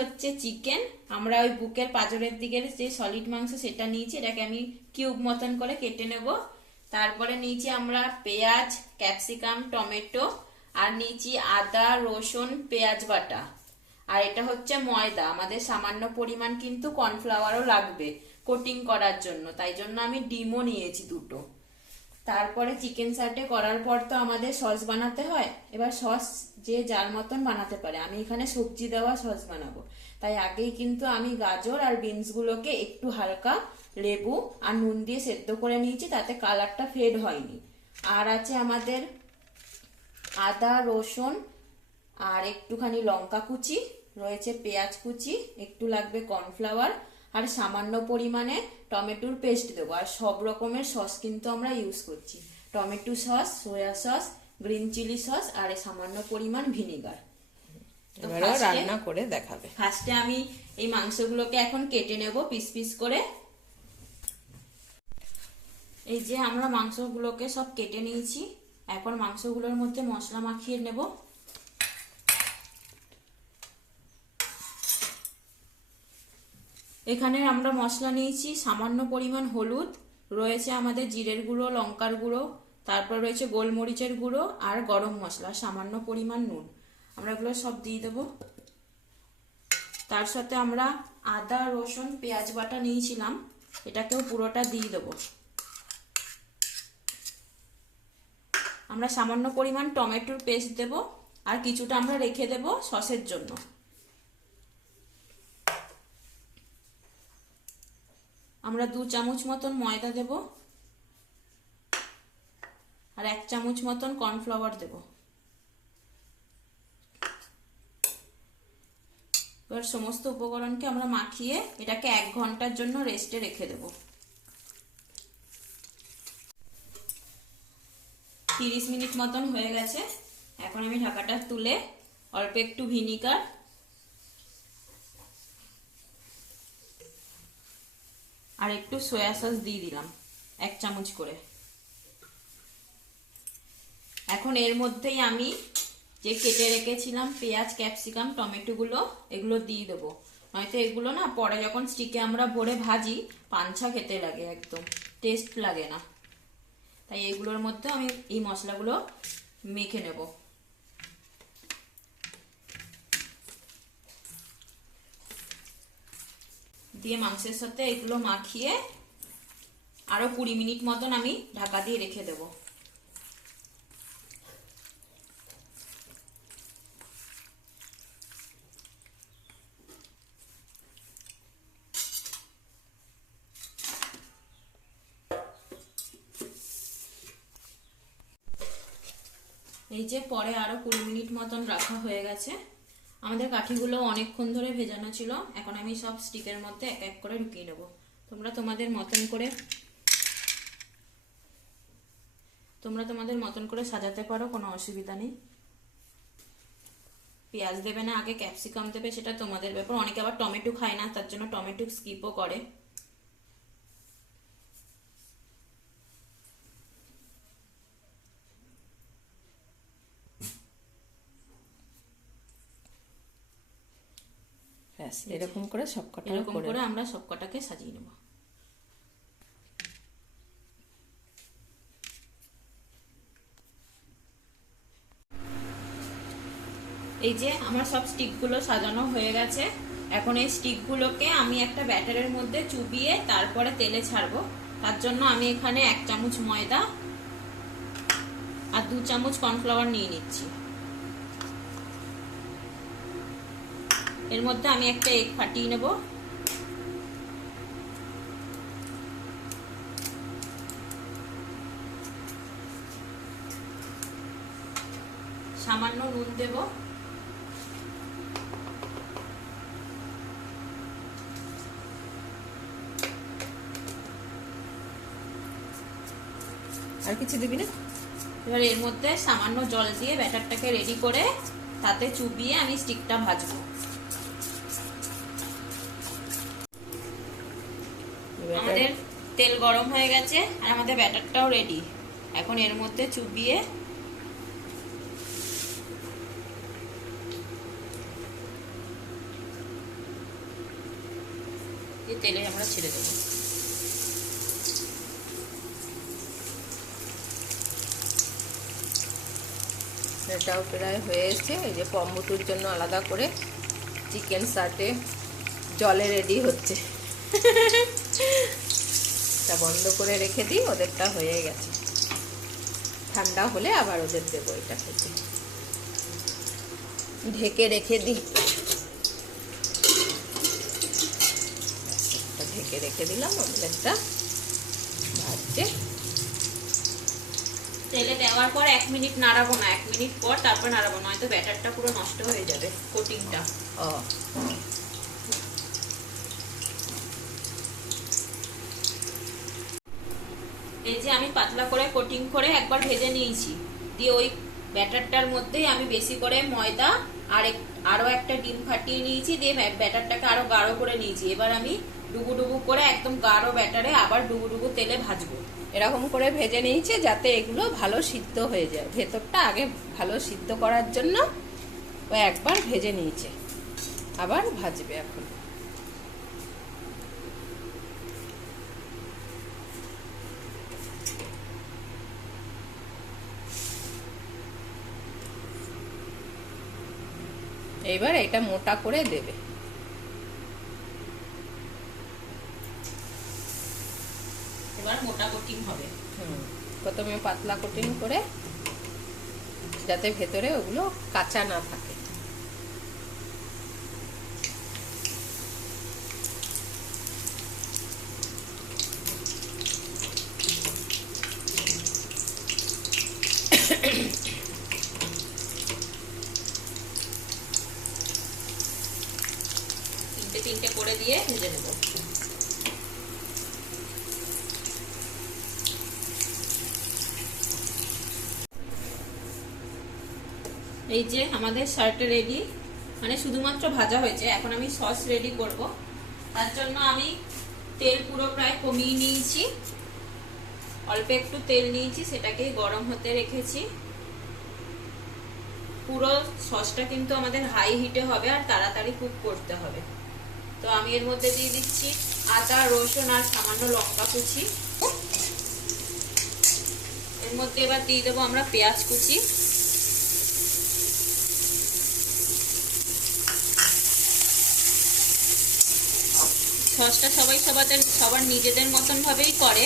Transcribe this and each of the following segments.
হচ্ছে চিকেন। আমরা ওই বুকের পাঁজরের দিকের যে সলিড মাংস সেটা নিয়েছি, এটাকে আমি কিউব মতন করে কেটে নেব। তারপরে নিয়েছি আমরা পেঁয়াজ, ক্যাপসিকাম, টমেটো, আর নিয়েছি আদা, রসুন, পেঁয়াজ বাটা। আর এটা হচ্ছে ময়দা, আমাদের সামান্য পরিমাণ কিন্তু কর্নফ্লাওয়ারও লাগবে কোটিং করার জন্য, তাই জন্য আমি ডিমও নিয়েছি দুটো। তারপরে চিকেন সাটে করার পর তো আমাদের সস বানাতে হয়। এবার সস যে যার মতন বানাতে পারে, আমি এখানে সবজি দেওয়া সস বানাবো, তাই আগেই কিন্তু আমি গাজর আর বিনস গুলোকে একটু হালকা লেবু আর নুন দিয়ে সেদ্ধ করে নিয়েছি, তাতে কালারটা ফেড হয়নি। আর আছে আমাদের আদা, রসুন আর একটুখানি লঙ্কা কুচি, রয়েছে পেঁয়াজ কুচি, একটু লাগবে কর্নফ্লাওয়ার আর সামান্য পরিমাণে টমেটোর পেস্ট দেবো। আর সব রকমের সস কিন্তু আমরা ইউজ করছি, tomato sauce, soya sauce, green chilli sauce আর সামান্য পরিমাণ ভিনেগার। তো রান্না করে দেখাবে। ফার্স্টে আমি এই মাংসগুলোকে এখন কেটে নেব পিস পিস করে। এই যে আমরা মাংসগুলোকে সব কেটে নিয়েছি, এখন মাংসগুলোর মধ্যে মশলা মাখিয়ে নেব। এখানে আমরা মশলা নিয়েছি সামান্য পরিমাণ হলুদ, রয়েছে আমাদের জিরের গুঁড়ো, লঙ্কার গুঁড়ো, তারপর রয়েছে গোলমরিচের গুঁড়ো আর গরম মশলা, সামান্য পরিমাণ নুন। আমরা এগুলো সব দিয়ে দেব। তার সাথে আমরা আদা, রসুন, পেঁয়াজ বাটা নিয়েছিলাম, এটাকেও পুরোটা দিয়ে দেব। আমরা সামান্য পরিমাণ টমেটোর পেস্ট দেব আর কিছুটা আমরা রেখে দেব সসের জন্য। আমরা 2 চামচ মতন ময়দা দেব আর 1 চামচ মতন কর্নফ্লাওয়ার দেব। এবার সমস্ত উপকরণকে আমরা মাখিয়ে এটাকে 1 ঘন্টার জন্য রেস্টে রেখে দেব। 30 মিনিট মতন হয়ে গেছে। এখন আমি ঢাকাটা তুলে অল্প একটু ভিনিগার আর একটু সয়া সস দিয়ে দিলাম, 1 চামচ করে। এখন এর মধ্যেই আমি যে কেটে রেখেছিলাম পেঁয়াজ, ক্যাপসিকাম, টমেটো গুলো, এগুলো দিয়ে দেবো। নয়তো এগুলো না পরে যখন স্টিকে আমরা ভরে ভাজি পাঞ্ছা খেতে লাগে, একদম টেস্ট লাগে না। তাই এগুলোর মধ্যে আমি এই মশলাগুলো মেখে নেব। দিয়ে মাংসের সাথে এগুলো মাখিয়ে আরো 20 মিনিট মতন আমি ঢাকা দিয়ে রেখে দেব। এই যে পরে আরো 20 মিনিট মতন রাখা হয়ে গেছে। আমাদের কাঠিগুলো অনেকক্ষণ ধরে ভেজানো ছিল। এখন আমি সব স্টিকের মধ্যে এক এক করে ঢুকিয়ে নেব। তোমরা তোমাদের মতন করে সাজাতে পারো, কোনো অসুবিধা নেই। পেঁয়াজ দেবে না আগে ক্যাপসিকাম দেবে, সেটা তোমাদের ব্যাপার। অনেকে আবার টমেটো খায় না, তার জন্য টমেটো স্কিপও করে। এরকম করে সবকটা আমরা সবকটাকে সাজিয়ে নেব। এই যে আমার সব স্টিকগুলো সাজানো হয়ে গেছে। এখন এই স্টিকগুলোকে আমি একটা ব্যাটারের মধ্যে চুবিয়ে তারপরে তেলে ছাড়বো। তার জন্য আমি এখানে 1 চামচ ময়দা আর 2 চামচ কর্নফ্লাওয়ার নিয়ে নিচ্ছি। এর মধ্যে আমি একটা এগ ফাটিয়ে নেব। সামান্য নুন দেব। আর কিছু দিবি না? এবার এর মধ্যে সামান্য জল দিয়ে ব্যাটারটাকে রেডি করে তাতে চুবিয়ে আমি স্টিকটা ভাজবো। আমাদের তেল গরম হয়ে গেছে আর আমাদের ব্যাটারটাও রেডি। এখন এর মধ্যে চুবিয়ে দিয়ে তেলে আমরা ছেড়ে দেবো। এটাও প্রায় হয়ে এসছে। এই যে পম্বুতুর জন্য আলাদা করে চিকেন সাটে জলে রেডি হচ্ছে। এটা বন্ধ করে রেখে দিই, ওদেরটা হয়ে গেছে। ঠান্ডা হলে আবার ওদের দেবো এটা খেতে। ঢেকে রেখে দিই, ঢেকে রেখে দিলাম। ওদেরটা ভাজছে। তেলে দেওয়ার পর 1 মিনিট নাড়াবো না, 1 মিনিট পর তারপর নাড়াবো, নয়তো ব্যাটারটা পুরো নষ্ট হয়ে যাবে, কোটিংটা। ও এই যে আমি পাতলা করে কোটিং করে একবার ভেজে নিয়েছি, দিয়ে ওই ব্যাটারটার মধ্যেই আমি বেশি করে ময়দা আর আরো একটা ডিম ফাটিয়ে নিয়েছি, দিয়ে ব্যাটারটাকে আরো গাঢ় করে নিয়েছি। এবার আমি ডুবু ডুবু করে একদম গাঢ় ব্যাটারে আবার ডুবু ডুবু তেলে ভাজবো। এরকম করে ভেজে নিয়েছে যাতে এগুলো ভালো সিদ্ধ হয়ে যায়। ভেতরটা আগে ভালো সিদ্ধ করার জন্য ও একবার ভেজে নিয়েছে, আবার ভাজবে এখন। এবার এটা মোটা করে দেবে। এবার মোটা কোটিং হবে। প্রথমে পাতলা কোটিং করে, যাতে ভেতরে ওগুলো কাঁচা না থাকে। তিনটে করে দিয়ে ভেজে নেব। এই যে আমাদের শার্ট রেডি, মানে শুধুমাত্র ভাজা হয়েছে। এখন আমি সস রেডি করব। তার জন্য আমি তেল পুরো প্রায় কমিয়ে নিয়েছি, অল্প একটু তেল নিয়েছি, সেটাকে গরম হতে রেখেছি। পুরো সসটা কিন্তু আমাদের হাই হিটে হবে আর তাড়াতাড়ি কুক করতে হবে। তো আমি এর মধ্যে দিয়ে দিচ্ছি আদা, রসুন আর সামান্য লঙ্কা কুচি। এর মধ্যে এবার দিয়ে দেবো আমরা পেঁয়াজ কুচি। সসটা সবার নিজেদের মতন ভাবেই করে,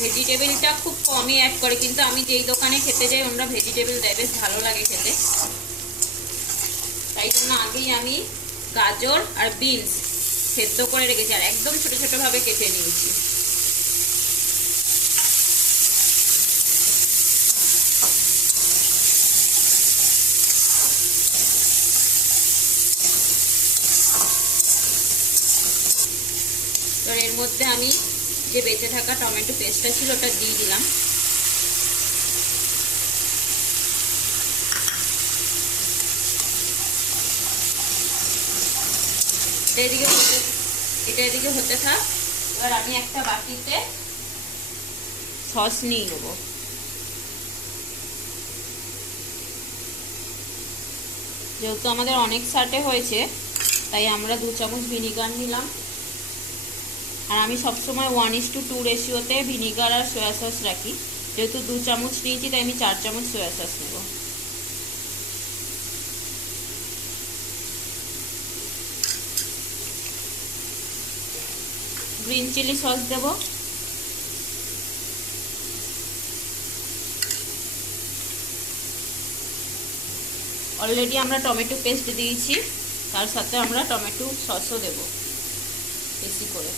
ভেজিটেবলটা খুব কমই অ্যাড করে, কিন্তু আমি যেই দোকানে খেতে যাই ওরা ভেজিটেবল দেয়, বেশ ভালো লাগে খেতে। তাই জন্য আগেই আমি গাজর আর বিনস সেদ্ধ করে রেখেছি আর একদম ছোট ছোট ভাবে কেটে নিয়েছি। এর মধ্যে আমি যে বেঁচে থাকা টমেটো পেস্টটা ছিল ওটা দিয়ে দিলাম। এটা এদিকে হতে থাক। এবার আমি একটা বাটিতে সস নিয়ে নেব। যেহেতু আমাদের অনেক সাটে হয়েছে তাই আমরা 2 চামচ ভিনিগার নিলাম। আর আমি সবসময় 1:2 রেশিওতে ভিনিগার আর সয়া সস রাখি। যেহেতু 2 চামচ নিয়েছি তাই আমি 4 চামচ সয়া সস নেব। গ্রিন চিলি সস দেব। অলরেডি আমরা টমেটো পেস্ট দিয়েছি, তার সাথে আমরা টমেটো সসও দেব বেশি করে।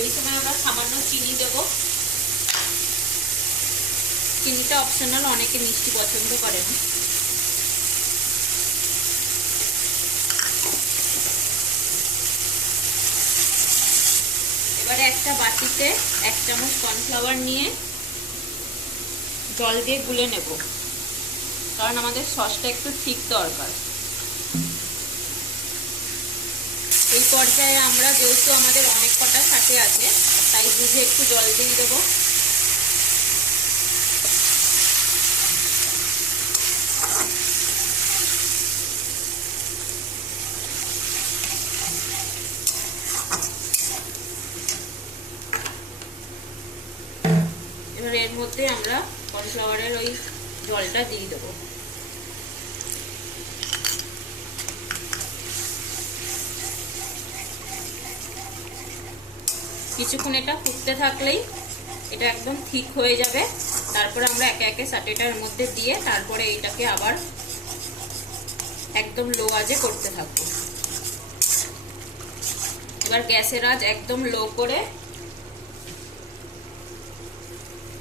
এই সময় আমরা সামান্য চিনি দেব। চিনিটা অপশনাল, অনেকে মিষ্টি পছন্দ করে না। এবারে একটা বাটিতে 1 চামচ কর্নফ্লাওয়ার নিয়ে জল দিয়ে গুলে নেব, কারণ আমাদের সসটা একটু ঠিক দরকার। এই পর্যায়ে আমরা যেহেতু আমাদের অনেক কটা সাথে আছে, তাই বুঝে একটু জল দিয়ে দেবো। এবার এর মধ্যে আমরা কর্নফ্লাওয়ারের ওই জলটা দিয়ে দেবো। কিছুক্ষণ এটা ফুটতে থাকলেই এটা একদম ঠিক হয়ে যাবে। তারপরে আমরা একে একে সাটেটার মধ্যে দিয়ে তারপরে এটাকে আবার একদম লো আঁচে করতে থাকবো। এবার গ্যাসের আঁচ একদম লো করে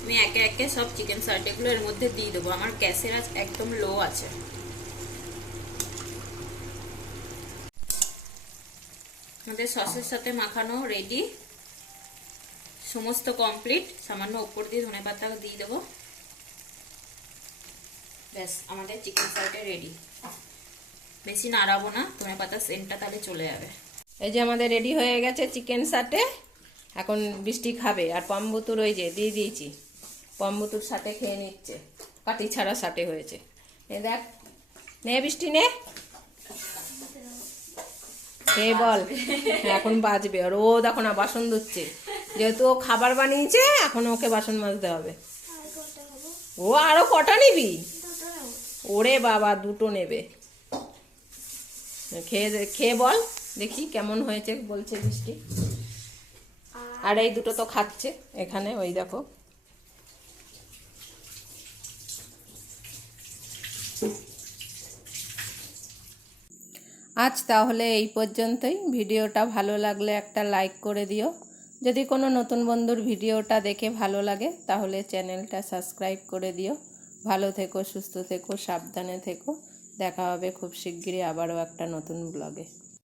আমি একে একে সব চিকেন সাটেগুলো এর মধ্যে দিয়ে দেবো। আমার গ্যাসের আঁচ একদম লো আছে। আমাদের সসের সাথে মাখানো রেডি, সমস্ত কমপ্লিট। সামান্য উপর দিয়ে ধনেপাতা দিয়ে দেবো। ব্যাস, আমাদের চিকেন সাটে রেডি। বেশি নাড়াবো না, ধনেপাতার সেন্টটা তাহলে চলে যাবে। এই যে আমাদের রেডি হয়ে গেছে চিকেন সাটে। এখন বৃষ্টি খাবে, আর পম্বুতুর ওই যে দিয়ে দিয়েছি, পম্বুতুর সাথে খেয়ে নিচ্ছে। কাটি ছাড়া সাটে হয়েছে। এ দেখ, নে বৃষ্টি নে, খেয়ে বল। এখন বাজবে, আর ও দেখো না বাসন ধুচ্ছে, যেহেতু ও খাবার বানিয়েছে এখন ওকে বাসন মাজতে হবে। ও আরো কটা নিবি? ওরে বাবা, 2টো নেবে। খেয়ে বল দেখি কেমন হয়েছে বলছে বৃষ্টি। আর এই 2টো তো খাচ্ছে এখানে, ওই দেখো। আজ তাহলে এই পর্যন্তই। ভিডিওটা ভালো লাগলে একটা লাইক করে দিও। যদি কোনো নতুন বন্ধুর ভিডিওটা দেখে ভালো লাগে তাহলে চ্যানেলটা সাবস্ক্রাইব করে দিও। ভালো থেকো, সুস্থ থেকো, সাবধানে থেকো। দেখা হবে খুব শিগগিরই আবারও একটা নতুন ব্লগে।